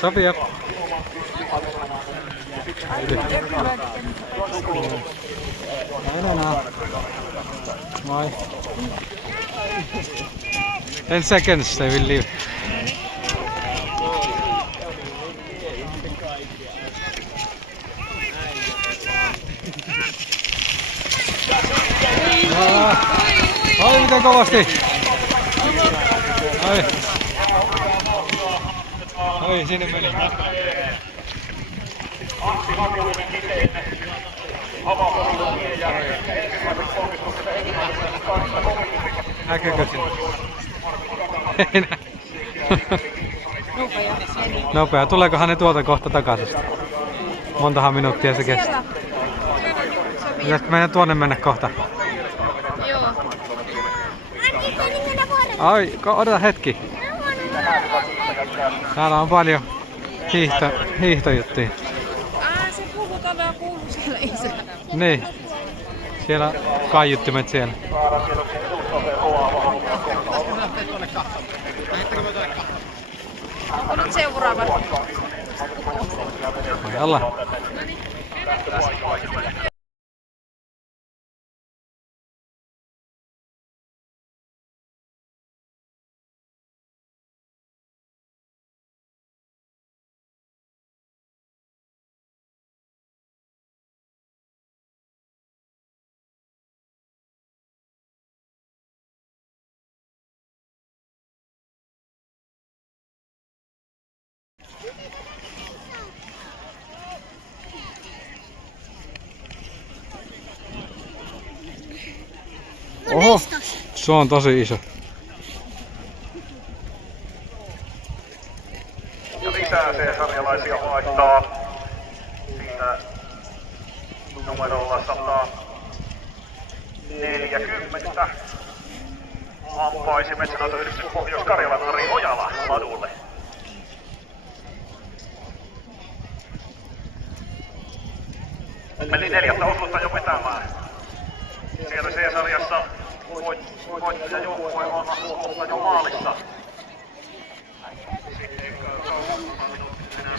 Sopii jo. Moi. 10 seconds they will leave. Oi, miten kovasti! Oi! Oi, sinne meni. Näkyykö sinne? Ei näy. Nopea. Tuleekohan ne tuolta kohta takaisin? Montahan minuuttia se kestää. Pitäisikö meidän tuonne mennä kohta? Joo. Ai, odota hetki. Täällä on paljon hiihtojuttuja. Se puhuu todella kuuluu siellä isä. Niin. Siellä on kaiuttimet siellä. Onko nyt seuraava? Voi olla. Oho, se on tosi iso. Ja lisää C-sarjalaisia vaihtaa siitä numerolla 140. Hampaisi Metsänhoitoyhdistys Pohjois-Karjalan Ari Ojala ladulle. Meni 4. osuutta jo vetämään. Siellä C-sarjassa voittajajoukkue on kohta jo maalissa.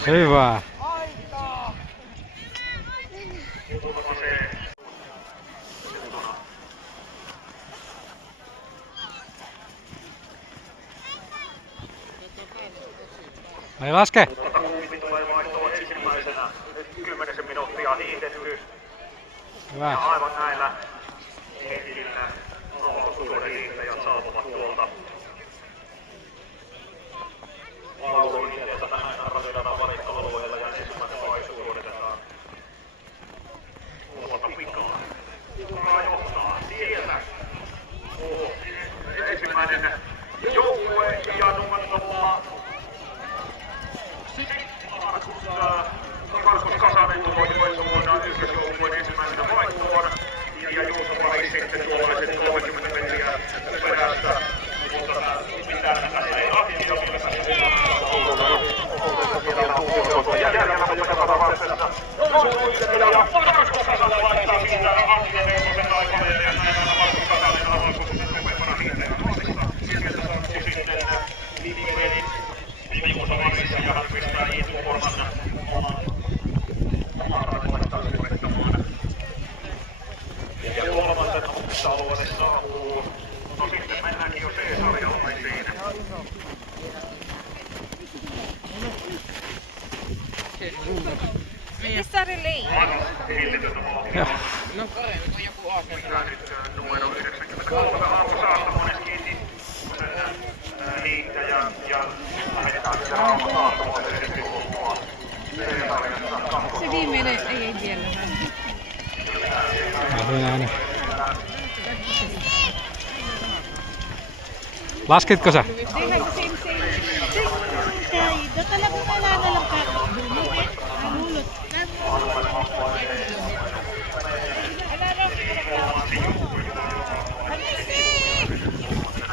Hyvä. Ei laske. Kumpi tulee vaihtoon ensimmäisenä. Nyt 10 minuuttia hiihdetty. Hyvä. Ja aivan näillä hetkillä aloitusuuden hiihtäjät saapuvat tuolta laululiikkeeltä tähän Ravilanan valikkoalueella ja ensimmäinen vaihe suoritetaan tuolta pikaa. Kuka johtaa sieltä? Ensimmäinen joukkue ja numerolla Markus Kasanen tulee Joensuun ykkösjoukkueen ensimmäisenä vaihtoon ja Juuso Paris sitten tuollaiset 30 metriä perästä. Mutta mitään tässä ei ahtia vielä jäljellä joka tapauksessa. Ja Markus Kasanen laittaa siitä Antti Neuvosen aikaleelle ja näin aina Markus Kasanen avauksen nopeampana hiihtäjän roolissa. Sieltä saattu sitten Vivipelit ja Juuso Paris ja hän pistää Iitu Korman oman rakoittaa suorittamaan. Ja kolmanten alueelle saapuu. No sitten mennäänkin jo C-sarjalaisiin. Missä oli liin? Hillitöntä vauhtia. No paremmin kuin joku Aakenraa. Nyt numero 93 Aapo Saartamonen kiinni hiihtäjä ja lähdetään sitten Rauno Saartamonen sitten loppumaan C-sarjassa kakkososuuteen. Se viimeinen ei vielä näin. Laskitko sä?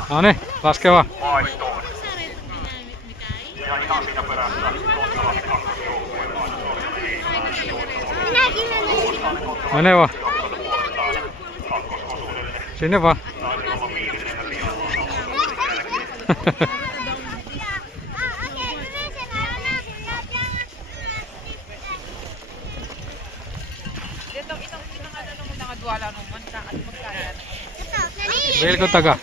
No niin, laske vaan. Vaihtoon. Ja ihan siinä perässä Kontalahti kakkosjoukkueen Mene vaan. Sinne vaan. Vilkun takaa.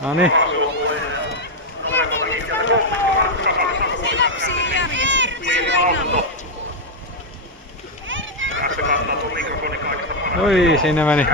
No niin. Oi, sinne meni.